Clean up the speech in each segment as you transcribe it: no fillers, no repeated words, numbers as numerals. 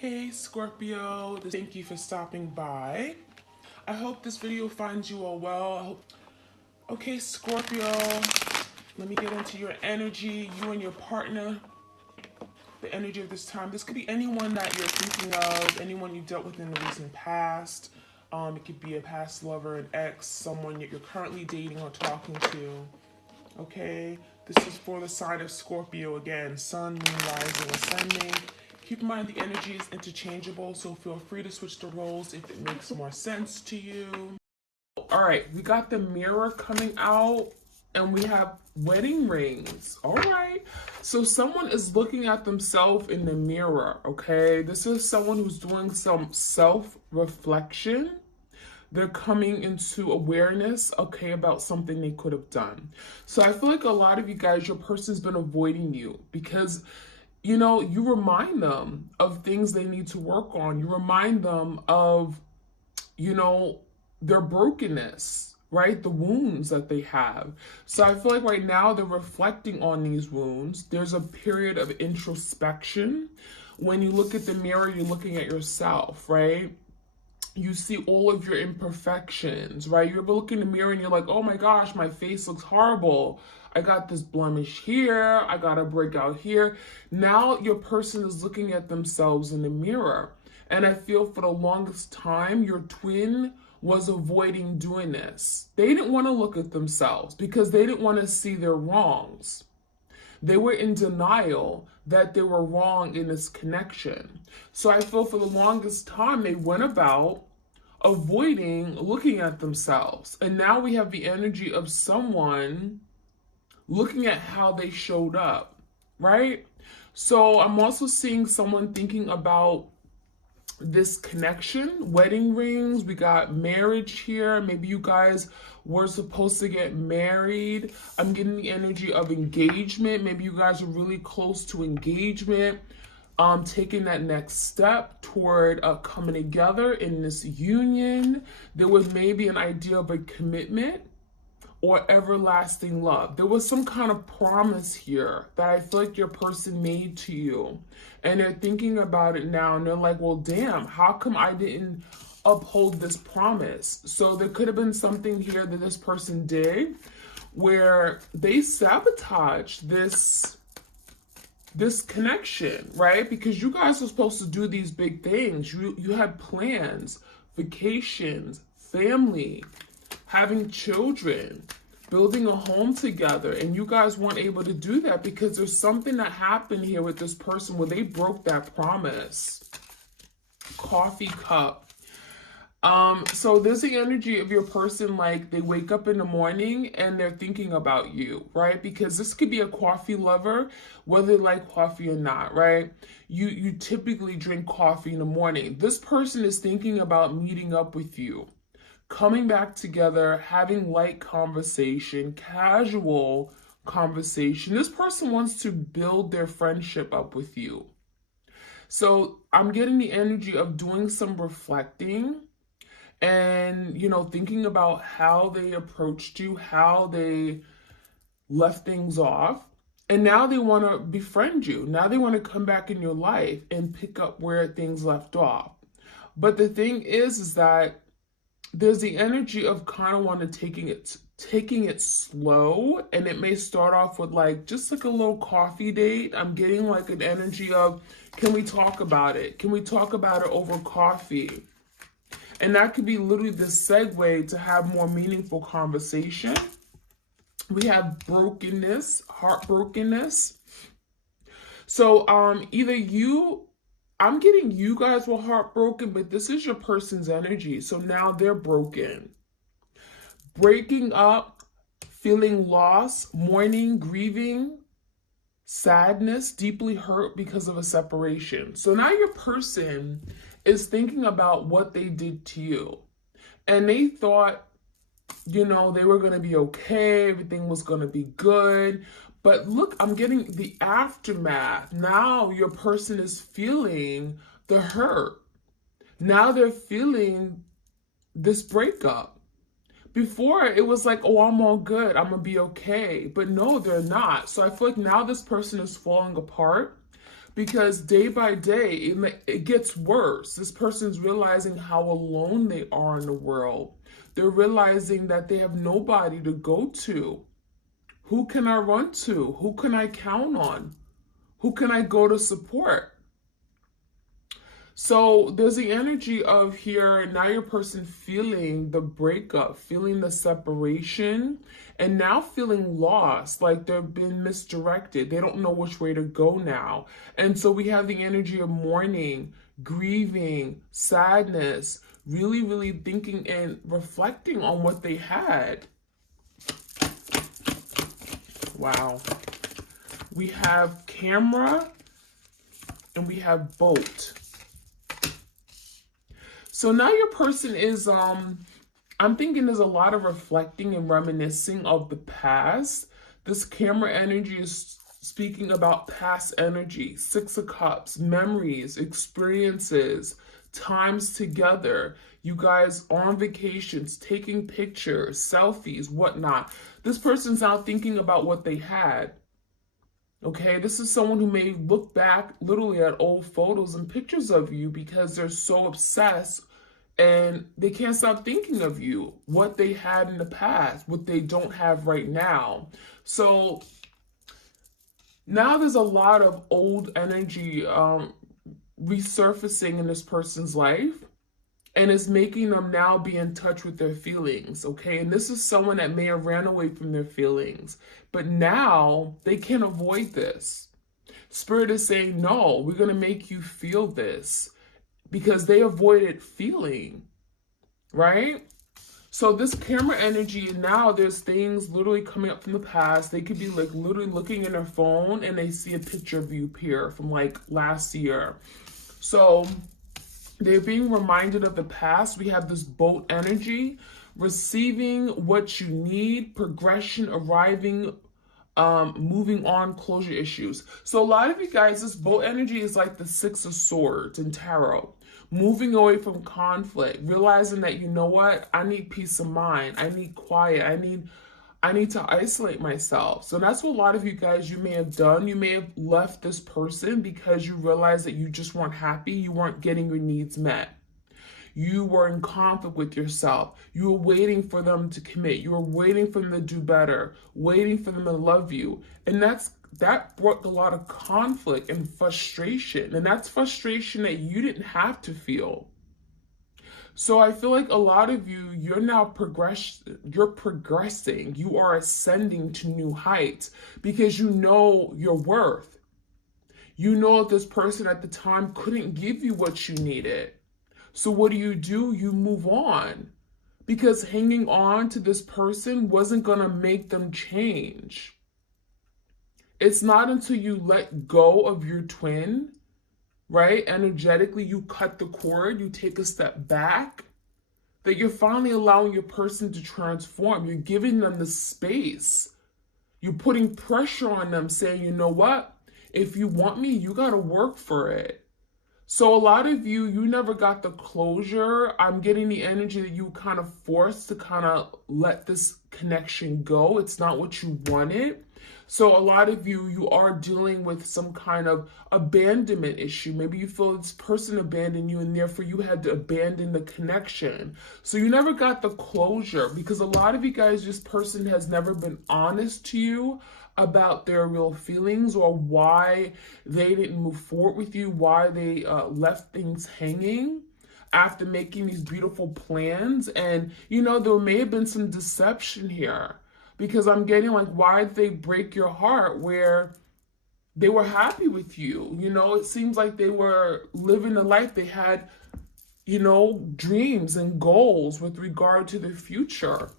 Hey Scorpio, thank you for stopping by. I hope this video finds you all well. Okay, Scorpio, let me get into your energy, you and your partner, the energy of this time. This could be anyone that you're thinking of, anyone you dealt with in the recent past. It could be a past lover, an ex, someone that you're currently dating or talking to. Okay, this is for the sign of Scorpio again, sun, moon, rising, ascending. Keep in mind the energy is interchangeable, so feel free to switch the roles if it makes more sense to you. All right, we got the mirror coming out and we have wedding rings. All right, so someone is looking at themselves in the mirror, okay? This is someone who's doing some self-reflection. They're coming into awareness, okay, about something they could have done. So I feel like a lot of you guys, your person's been avoiding you because, you know, you remind them of things they need to work on. You remind them of, you know, their brokenness, right? The wounds that they have. So I feel like right now they're reflecting on these wounds. There's a period of introspection. When you look at the mirror, you're looking at yourself, right? You see all of your imperfections, right? You're looking in the mirror and you're like, oh my gosh, my face looks horrible. I got this blemish here. I got a breakout here. Now your person is looking at themselves in the mirror. And I feel for the longest time, your twin was avoiding doing this. They didn't want to look at themselves because they didn't want to see their wrongs. They were in denial that they were wrong in this connection. So I feel for the longest time, they went about avoiding looking at themselves. And now we have the energy of someone looking at how they showed up, right? So I'm also seeing someone thinking about this connection, wedding rings, we got marriage here. Maybe you guys were supposed to get married. I'm getting the energy of engagement. Maybe you guys are really close to engagement, taking that next step toward coming together in this union. There was maybe an idea of a commitment or everlasting love. There was some kind of promise here that I feel like your person made to you. And they're thinking about it now and they're like, well, damn, how come I didn't uphold this promise? So there could have been something here that this person did where they sabotaged this connection, right? Because you guys are supposed to do these big things. You had plans, vacations, family, having children, building a home together, and you guys weren't able to do that because there's something that happened here with this person where they broke that promise. Coffee cup. So there's the energy of your person, like they wake up in the morning and they're thinking about you, right? Because this could be a coffee lover, whether they like coffee or not, right? You typically drink coffee in the morning. This person is thinking about meeting up with you, coming back together, having light conversation, casual conversation. This person wants to build their friendship up with you. So I'm getting the energy of doing some reflecting and, you know, thinking about how they approached you, how they left things off. And now they want to befriend you. Now they want to come back in your life and pick up where things left off. But the thing is that there's the energy of kind of want to taking it slow, and it may start off with like just like a little coffee date. I'm getting like an energy of, can we talk about it? Can we talk about it over coffee? And that could be literally the segue to have more meaningful conversation. We have brokenness, heartbrokenness. So either I'm getting you guys were heartbroken, but this is your person's energy. So now they're broken. Breaking up, feeling loss, mourning, grieving, sadness, deeply hurt because of a separation. So now your person is thinking about what they did to you. And they thought, you know, they were going to be okay. Everything was going to be good. But look, I'm getting the aftermath. Now your person is feeling the hurt. Now they're feeling this breakup. Before it was like, oh, I'm all good. I'm going to be okay. But no, they're not. So I feel like now this person is falling apart because day by day, it gets worse. This person's realizing how alone they are in the world. They're realizing that they have nobody to go to. Who can I run to? Who can I count on? Who can I go to support? So there's the energy of here, now your person feeling the breakup, feeling the separation, and now feeling lost, like they've been misdirected. They don't know which way to go now. And so we have the energy of mourning, grieving, sadness, really, really thinking and reflecting on what they had. Wow. We have camera and we have boat. So now your person is, I'm thinking there's a lot of reflecting and reminiscing of the past. This camera energy is speaking about past energy, 6 of Cups, memories, experiences, times together, you guys on vacations, taking pictures, selfies, whatnot. This person's now thinking about what they had. Okay, this is someone who may look back literally at old photos and pictures of you because they're so obsessed and they can't stop thinking of you, what they had in the past, what they don't have right now. So now there's a lot of old energy resurfacing in this person's life, and it's making them now be in touch with their feelings, okay? And this is someone that may have ran away from their feelings, but now they can't avoid this. Spirit is saying, no, we're going to make you feel this, because they avoided feeling, right? So this camera energy, now there's things literally coming up from the past. They could be like literally looking in their phone and they see a picture of you appear from like last year. So they're being reminded of the past. We have this boat energy, receiving what you need, progression, arriving, moving on, closure issues. So a lot of you guys, this boat energy is like the 6 of Swords in tarot. Moving away from conflict, realizing that, you know what, I need peace of mind. I need quiet. I need to isolate myself. So that's what a lot of you guys, you may have done. You may have left this person because you realized that you just weren't happy. You weren't getting your needs met. You were in conflict with yourself. You were waiting for them to commit. You were waiting for them to do better, waiting for them to love you. And that brought a lot of conflict and frustration. And that's frustration that you didn't have to feel. So I feel like a lot of you, you're now progressing. You are ascending to new heights because you know your worth. You know that this person at the time couldn't give you what you needed. So what do? You move on, because hanging on to this person wasn't going to make them change. It's not until you let go of your twin, right? Energetically, you cut the cord, you take a step back, that you're finally allowing your person to transform. You're giving them the space. You're putting pressure on them, saying, you know what? If you want me, you got to work for it. So a lot of you, you never got the closure. I'm getting the energy that you kind of forced to kind of let this connection go. It's not what you wanted. So a lot of you, you are dealing with some kind of abandonment issue. Maybe you feel this person abandoned you and therefore you had to abandon the connection. So you never got the closure because a lot of you guys, this person has never been honest to you about their real feelings or why they didn't move forward with you, why they left things hanging after making these beautiful plans. And, you know, there may have been some deception here because I'm getting like, why did they break your heart where they were happy with you? You know, it seems like they were living a life. They had, you know, dreams and goals with regard to the future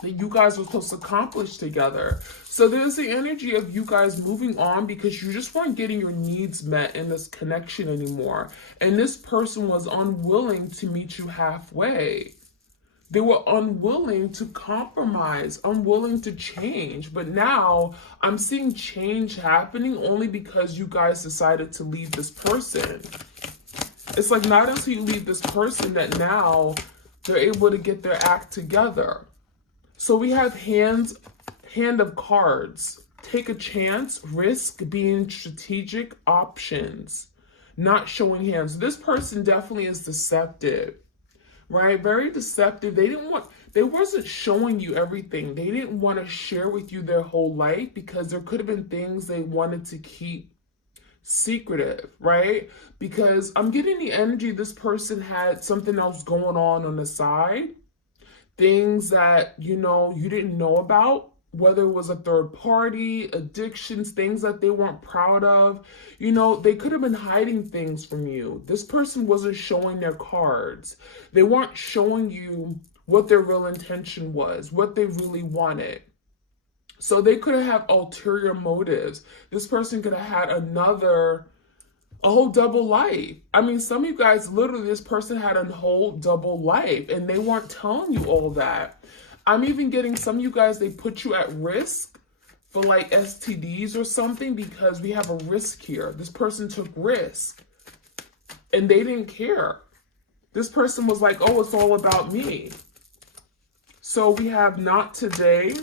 that you guys were supposed to accomplish together. So there's the energy of you guys moving on because you just weren't getting your needs met in this connection anymore. And this person was unwilling to meet you halfway. They were unwilling to compromise, unwilling to change. But now I'm seeing change happening only because you guys decided to leave this person. It's like not until you leave this person that now they're able to get their act together. So we have hand of cards, take a chance, risk, being strategic, options, not showing hands. This person definitely is deceptive, right? Very deceptive. They wasn't showing you everything. They didn't want to share with you their whole life because there could have been things they wanted to keep secretive, right? Because I'm getting the energy this person had something else going on the side, things that, you know, you didn't know about, whether it was a third party, addictions, things that they weren't proud of. You know, they could have been hiding things from you. This person wasn't showing their cards. They weren't showing you what their real intention was, what they really wanted. So they could have ulterior motives. This person could have had a whole double life. I mean, some of you guys, literally, this person had a whole double life and they weren't telling you all that. I'm even getting some of you guys, they put you at risk for like STDs or something because we have a risk here. This person took risk and they didn't care. This person was like, oh, it's all about me. So we have not today.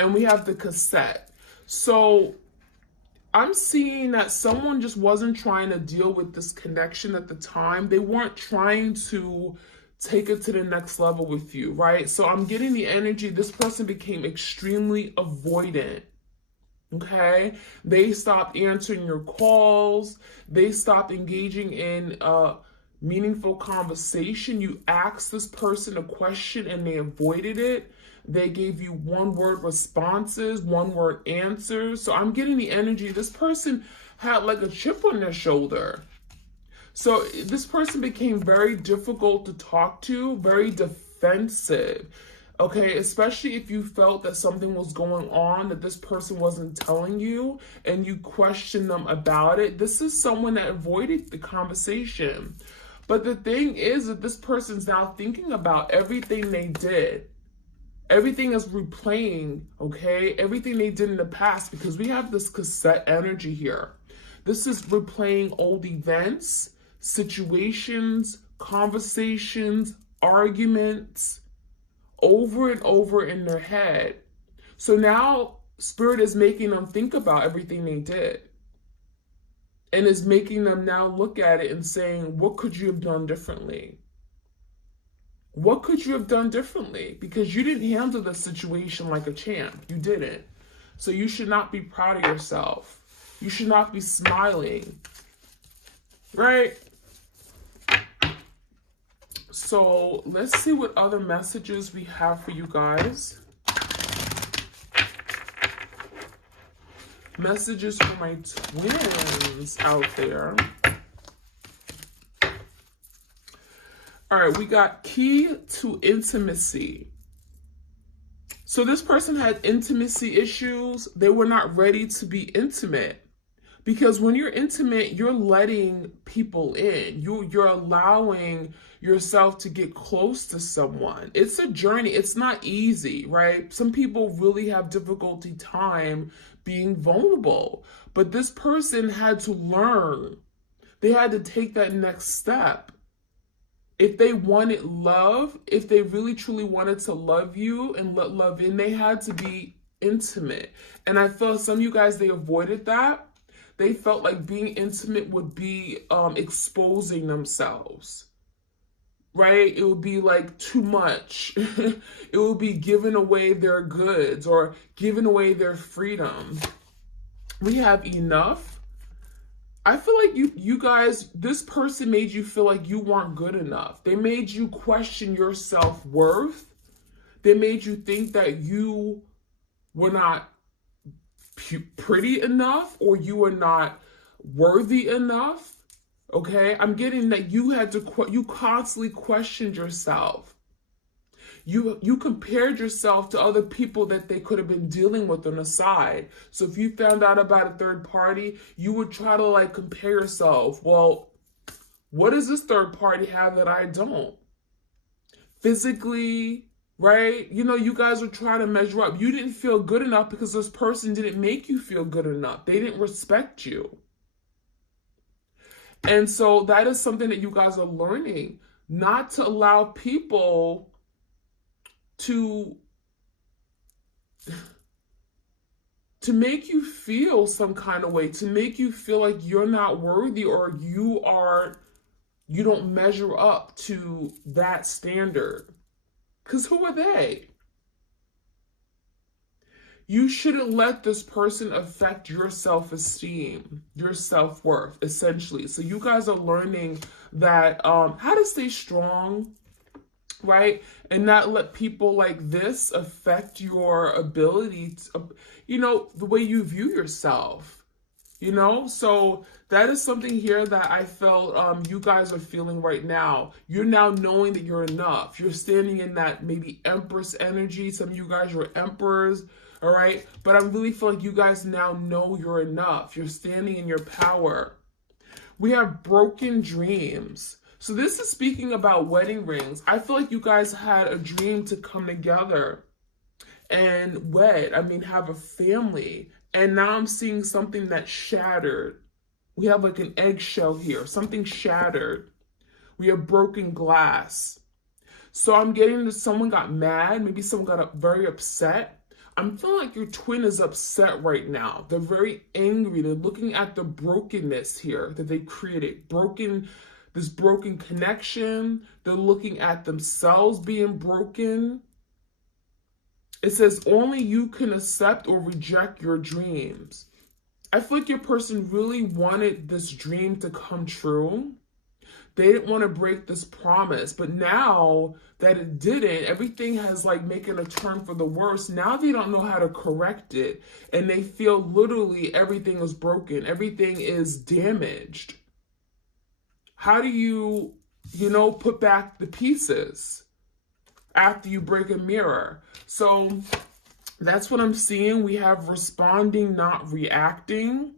And we have the cassette. So I'm seeing that someone just wasn't trying to deal with this connection at the time. They weren't trying to take it to the next level with you, right? So I'm getting the energy. This person became extremely avoidant. Okay? They stopped answering your calls. They stopped engaging in meaningful conversation. You asked this person a question and they avoided it. They gave you one-word responses, one-word answers. So I'm getting the energy. This person had like a chip on their shoulder. So this person became very difficult to talk to, very defensive. Okay, especially if you felt that something was going on that this person wasn't telling you and you questioned them about it. This is someone that avoided the conversation. But the thing is that this person's now thinking about everything they did. Everything is replaying, okay? Everything they did in the past, because we have this cassette energy here. This is replaying old events, situations, conversations, arguments, over and over in their head. So now Spirit is making them think about everything they did. And is making them now look at it and saying, what could you have done differently? What could you have done differently? Because you didn't handle the situation like a champ. You didn't. So you should not be proud of yourself. You should not be smiling. Right? So let's see what other messages we have for you guys. Messages for my twins out there. All right, we got key to intimacy. So this person had intimacy issues. They were not ready to be intimate. Because when you're intimate, you're letting people in. You're allowing yourself to get close to someone. It's a journey. It's not easy, right? Some people really have difficulty time being vulnerable. But this person had to learn. They had to take that next step. If they wanted love, if they really truly wanted to love you and let love in, they had to be intimate. And I feel some of you guys, they avoided that. They felt like being intimate would be exposing themselves, right? It would be like too much. It would be giving away their goods or giving away their freedom. We have enough. I feel like you guys, this person made you feel like you weren't good enough. They made you question your self-worth. They made you think that you were not pretty enough or you were not worthy enough. Okay? I'm getting that you constantly questioned yourself. You compared yourself to other people that they could have been dealing with on the side. So if you found out about a third party, you would try to like compare yourself. Well, what does this third party have that I don't? Physically, right? You know, you guys are trying to measure up. You didn't feel good enough because this person didn't make you feel good enough. They didn't respect you. And so that is something that you guys are learning, not to allow people to to make you feel some kind of way, to make you feel like you're not worthy or you don't measure up to that standard. Because who are they? You shouldn't let this person affect your self-esteem, your self-worth, essentially. So you guys are learning that how to stay strong, right? And not let people like this affect your ability to, the way you view yourself, So that is something here that I felt you guys are feeling right now. You're now knowing that you're enough. You're standing in that maybe Empress energy. Some of you guys are emperors, all right? But I really feel like you guys now know you're enough. You're standing in your power. We have broken dreams. So this is speaking about wedding rings. I feel like you guys had a dream to come together and have a family. And now I'm seeing something that's shattered. We have like an eggshell here, something shattered. We have broken glass. So I'm getting that someone got mad. Maybe someone got very upset. I'm feeling like your twin is upset right now. They're very angry. They're looking at the brokenness here that they created. This broken connection. They're looking at themselves being broken. It says only you can accept or reject your dreams. I feel like your person really wanted this dream to come true. They didn't want to break this promise, but now that it didn't, everything has like making a turn for the worse. Now they don't know how to correct it, and they feel literally everything is broken. Everything is damaged. How do you, put back the pieces after you break a mirror? So that's what I'm seeing. We have responding, not reacting.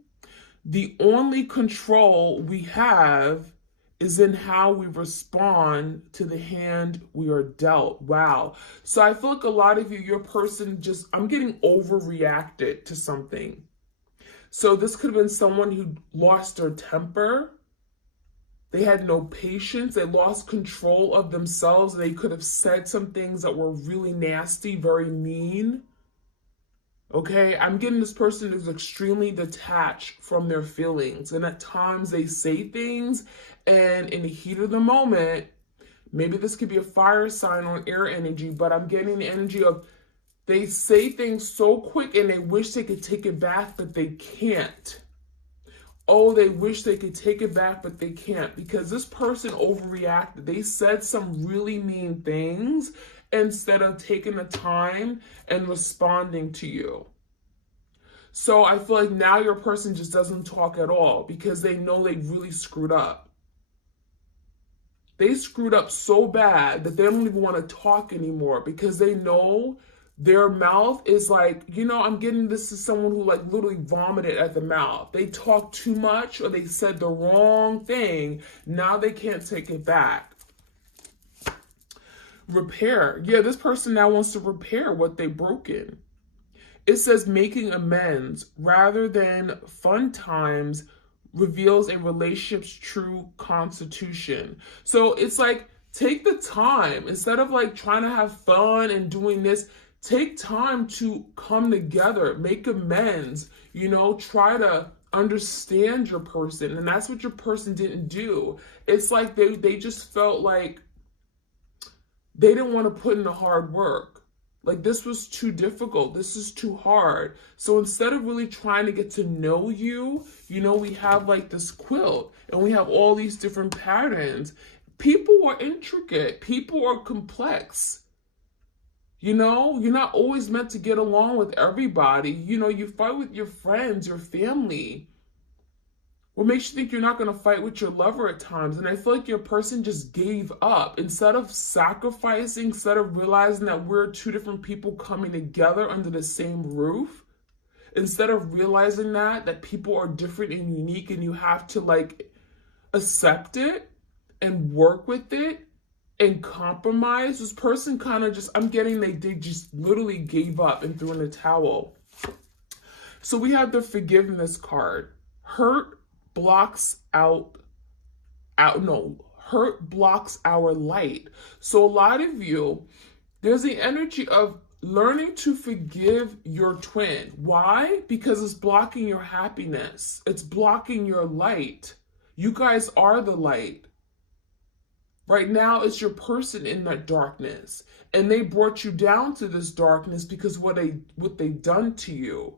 The only control we have is in how we respond to the hand we are dealt. Wow. So I feel like a lot of you, your person I'm getting overreacted to something. So this could have been someone who lost their temper. They had no patience. They lost control of themselves. They could have said some things that were really nasty, very mean. Okay, I'm getting this person is extremely detached from their feelings. And at times they say things, and in the heat of the moment, maybe this could be a fire sign or an air energy, but I'm getting the energy of they say things so quick and they wish they could take it back, but they can't. Oh, they wish they could take it back, but they can't, because this person overreacted. They said some really mean things instead of taking the time and responding to you. So I feel like now your person just doesn't talk at all because they know they really screwed up. They screwed up so bad that they don't even want to talk anymore because they know their mouth is like, I'm getting this to someone who like literally vomited at the mouth. They talked too much or they said the wrong thing. Now they can't take it back. Repair. Yeah, this person now wants to repair what they've broken. It says making amends rather than fun times reveals a relationship's true constitution. So it's like, take the time instead of like trying to have fun and doing this. Take time to come together, make amends, try to understand your person. And that's what your person didn't do. It's like they just felt like they didn't want to put in the hard work. Like this was too difficult. This is too hard. So instead of really trying to get to know you, we have like this quilt and we have all these different patterns. People are intricate. People are complex. You're not always meant to get along with everybody. You fight with your friends, your family. What makes you think you're not going to fight with your lover at times? And I feel like your person just gave up. Instead of sacrificing, instead of realizing that we're two different people coming together under the same roof, instead of realizing that people are different and unique and you have to like accept it and work with it and compromise, this person kind of I'm getting they just literally gave up and threw in the towel. So we have the forgiveness card. Hurt blocks hurt blocks our light. So a lot of you, there's the energy of learning to forgive your twin. Why? Because it's blocking your happiness. It's blocking your light. You guys are the light. Right now, it's your person in that darkness. And they brought you down to this darkness because what they done to you.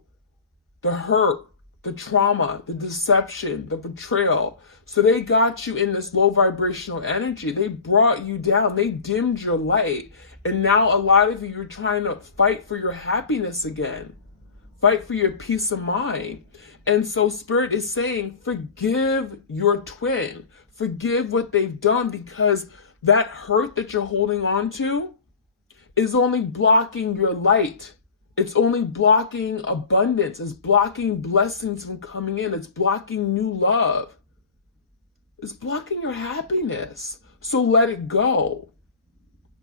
The hurt, the trauma, the deception, the betrayal. So they got you in this low vibrational energy. They brought you down. They dimmed your light. And now a lot of you are trying to fight for your happiness again. Fight for your peace of mind. And so Spirit is saying, forgive your twin. Forgive what they've done, because that hurt that you're holding on to is only blocking your light. It's only blocking abundance. It's blocking blessings from coming in. It's blocking new love. It's blocking your happiness. So let it go,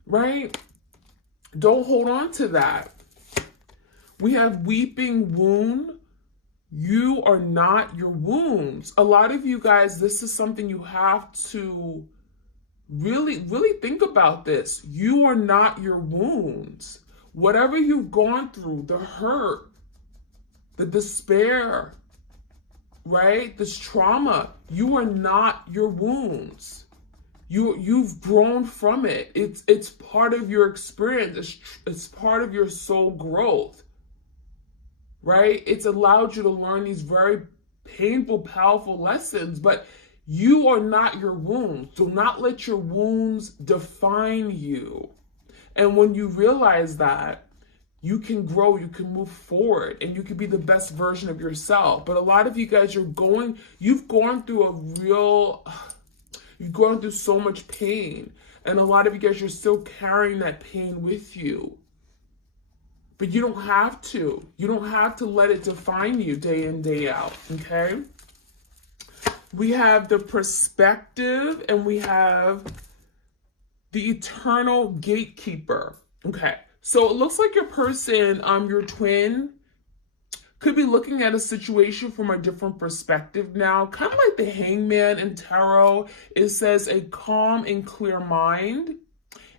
right? Don't hold on to that. We have weeping wound. You are not your wounds. A lot of you guys, this is something you have to really think about this. You are not your wounds. Whatever you've gone through, the hurt, the despair, right? This trauma, you are not your wounds. You've grown from it. It's part of your experience. It's part of your soul growth. Right? It's allowed you to learn these very painful, powerful lessons, but you are not your wounds. Do not let your wounds define you. And when you realize that, you can grow, you can move forward, and you can be the best version of yourself. But a lot of you guys, you've gone through so much pain. And a lot of you guys, you're still carrying that pain with you. But you don't have to. You don't have to let it define you day in, day out, okay? We have the perspective, and we have the eternal gatekeeper. Okay, so it looks like your person, your twin, could be looking at a situation from a different perspective now. Kind of like the Hangman in tarot. It says a calm and clear mind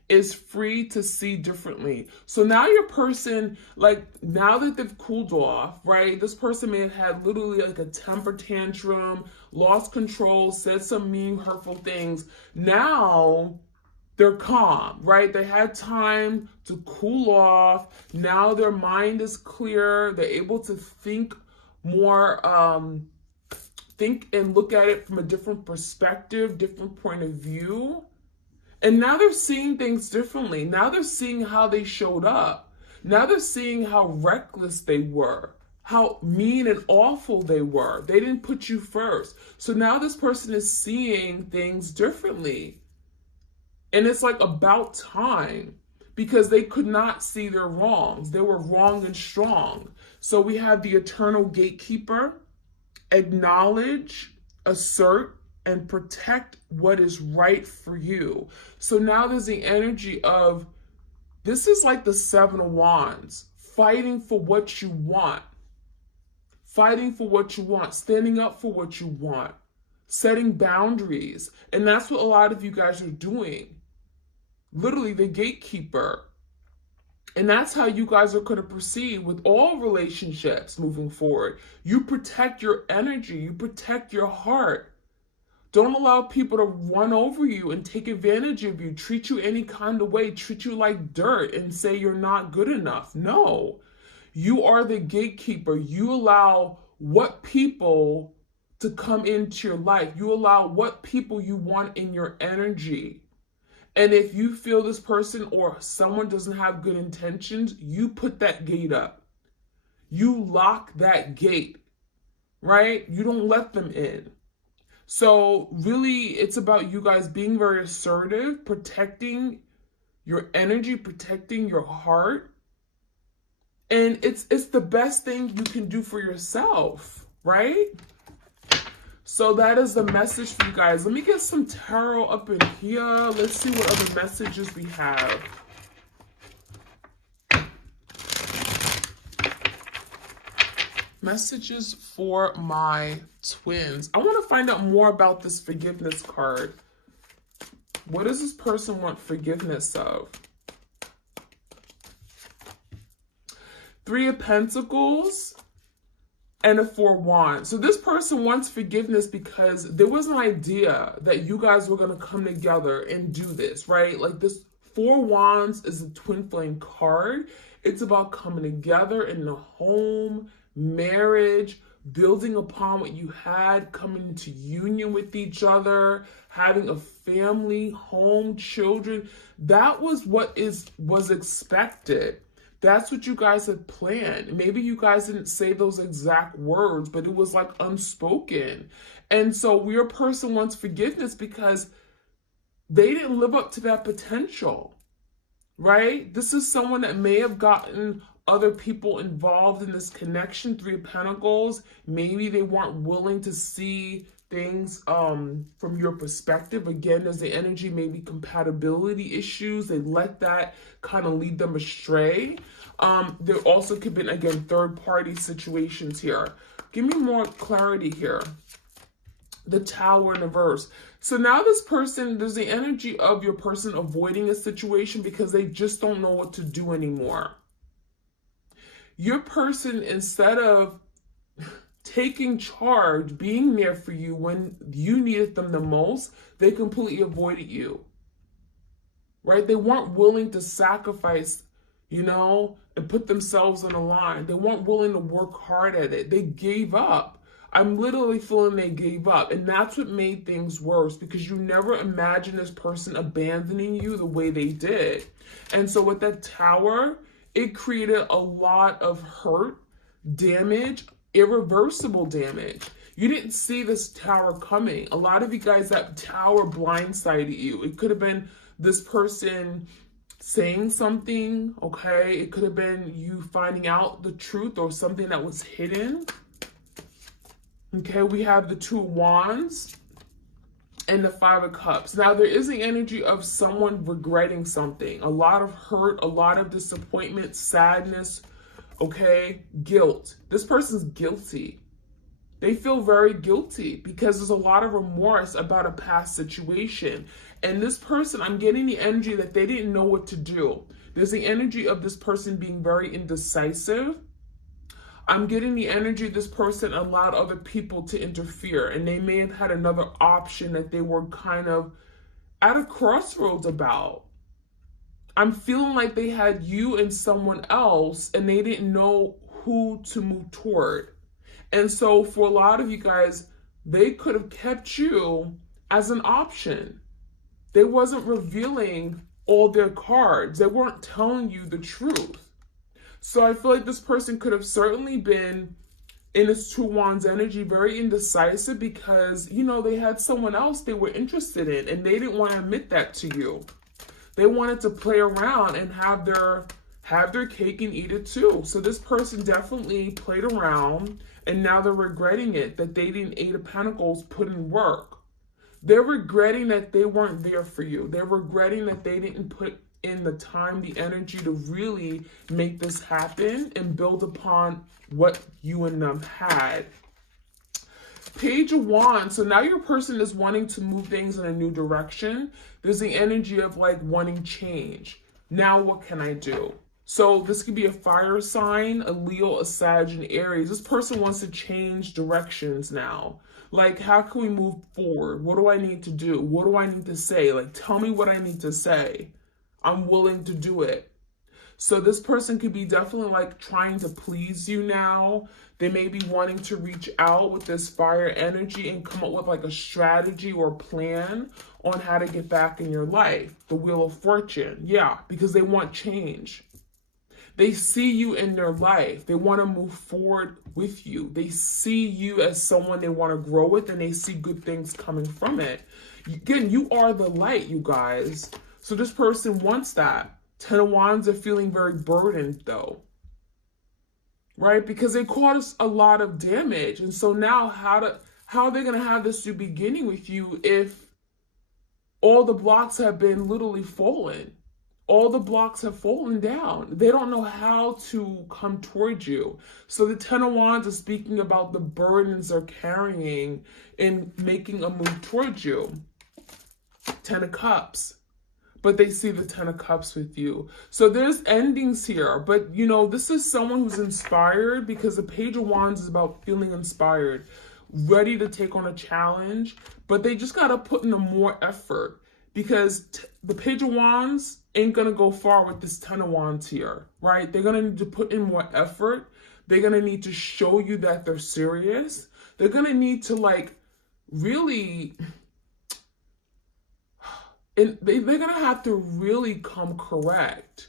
is free to see differently. So now your person, like, now that they've cooled off, right? This person may have had literally like a temper tantrum, lost control, said some mean, hurtful things. Now they're calm, right? They had time to cool off. Now their mind is clear. They're able to think more, think and look at it from a different perspective, different point of view. And now they're seeing things differently. Now they're seeing how they showed up. Now they're seeing how reckless they were, how mean and awful they were. They didn't put you first. So now this person is seeing things differently. And it's like about time, because they could not see their wrongs. They were wrong and strong. So we have the eternal gatekeeper, acknowledge, assert, and protect what is right for you. So now there's the energy of, this is like the Seven of Wands, fighting for what you want. Fighting for what you want, standing up for what you want, setting boundaries. And that's what a lot of you guys are doing. Literally the gatekeeper. And that's how you guys are going to proceed with all relationships moving forward. You protect your energy, you protect your heart. Don't allow people to run over you and take advantage of you, treat you any kind of way, treat you like dirt and say you're not good enough. No, you are the gatekeeper. You allow what people to come into your life. You allow what people you want in your energy. And if you feel this person or someone doesn't have good intentions, you put that gate up. You lock that gate, right? You don't let them in. So really, it's about you guys being very assertive, protecting your energy, protecting your heart. And it's the best thing you can do for yourself, right? So that is the message for you guys. Let me get some tarot up in here. Let's see what other messages we have. Messages for my twins. I want to find out more about this forgiveness card. What does this person want forgiveness of? Three of Pentacles, and a Four of Wands. So this person wants forgiveness because there was an idea that you guys were going to come together and do this, right? Like this Four of Wands is a twin flame card. It's about coming together in the home, marriage, building upon what you had, coming into union with each other, having a family, home, children. That was what was expected. That's what you guys had planned. Maybe you guys didn't say those exact words, but it was like unspoken. And so your person wants forgiveness because they didn't live up to that potential, right? This is someone that may have gotten other people involved in this connection. Three of Pentacles. Maybe they weren't willing to see things from your perspective. Again, there's the energy, maybe compatibility issues. They let that kind of lead them astray. There also could be, again, third-party situations here. Give me more clarity here. The Tower in reverse. So now this person, there's the energy of your person avoiding a situation because they just don't know what to do anymore. Your person, instead of taking charge, being there for you when you needed them the most, they completely avoided you, right? They weren't willing to sacrifice, and put themselves on the line. They weren't willing to work hard at it. They gave up. I'm literally feeling they gave up. And that's what made things worse because you never imagined this person abandoning you the way they did. And so with that Tower, it created a lot of hurt, damage, irreversible damage. You didn't see this Tower coming. A lot of you guys, that Tower blindsided you. It could have been this person saying something, okay? It could have been you finding out the truth or something that was hidden. Okay, we have the Two of Wands and the Five of Cups. Now, there is the energy of someone regretting something. A lot of hurt, a lot of disappointment, sadness, okay? Guilt. This person's guilty. They feel very guilty because there's a lot of remorse about a past situation. And this person, I'm getting the energy that they didn't know what to do. There's the energy of this person being very indecisive. I'm getting the energy this person allowed other people to interfere, and they may have had another option that they were kind of at a crossroads about. I'm feeling like they had you and someone else, and they didn't know who to move toward. And so for a lot of you guys, they could have kept you as an option. They wasn't revealing all their cards. They weren't telling you the truth. So I feel like this person could have certainly been in this Two Wands energy, very indecisive because, they had someone else they were interested in and they didn't want to admit that to you. They wanted to play around and have their cake and eat it too. So this person definitely played around and now they're regretting it, that they didn't, Eight of Pentacles, put in work. They're regretting that they weren't there for you. They're regretting that they didn't put in the time, the energy to really make this happen and build upon what you and them had. Page of Wands. So now your person is wanting to move things in a new direction. There's the energy of like wanting change. Now what can I do? So this could be a fire sign, a Leo, a Sag, and Aries. This person wants to change directions now. Like, how can we move forward? What do I need to do? What do I need to say? Like, tell me what I need to say. I'm willing to do it. So this person could be definitely like trying to please you now. They may be wanting to reach out with this fire energy and come up with like a strategy or plan on how to get back in your life. The Wheel of Fortune. Yeah, because they want change. They see you in their life. They want to move forward with you. They see you as someone they want to grow with and they see good things coming from it. Again, you are the light, you guys. So this person wants that. Ten of Wands are feeling very burdened though, right? Because they caused a lot of damage. And so now how are they going to have this new beginning with you if all the blocks have been literally fallen? All the blocks have fallen down. They don't know how to come towards you. So the Ten of Wands is speaking about the burdens they're carrying in making a move towards you. Ten of Cups. but they see the Ten of Cups with you. So there's endings here, but you know, this is someone who's inspired, because the Page of Wands is about feeling inspired, ready to take on a challenge, but they just got to put in more effort, because the Page of Wands ain't going to go far with this Ten of Wands here, right? They're going to need to put in more effort. They're going to need to show you that they're serious. They're going to need to like really, and they're going to have to really come correct,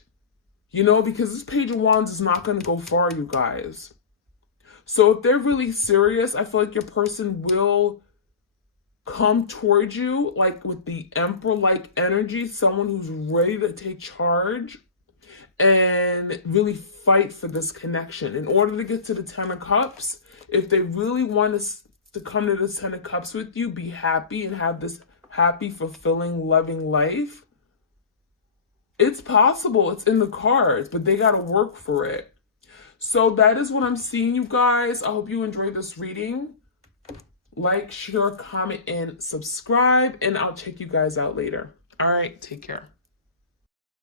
you know, because this Page of Wands is not going to go far, you guys. So if they're really serious, I feel like your person will come towards you like with the Emperor-like energy, someone who's ready to take charge and really fight for this connection. In order to get to the Ten of Cups, if they really want to come to the Ten of Cups with you, be happy and have this happy, fulfilling, loving life, it's possible. It's in the cards, but they got to work for it. So that is what I'm seeing, you guys. I hope you enjoyed this reading. Like, share, comment, and subscribe, and I'll check you guys out later. All right, take care.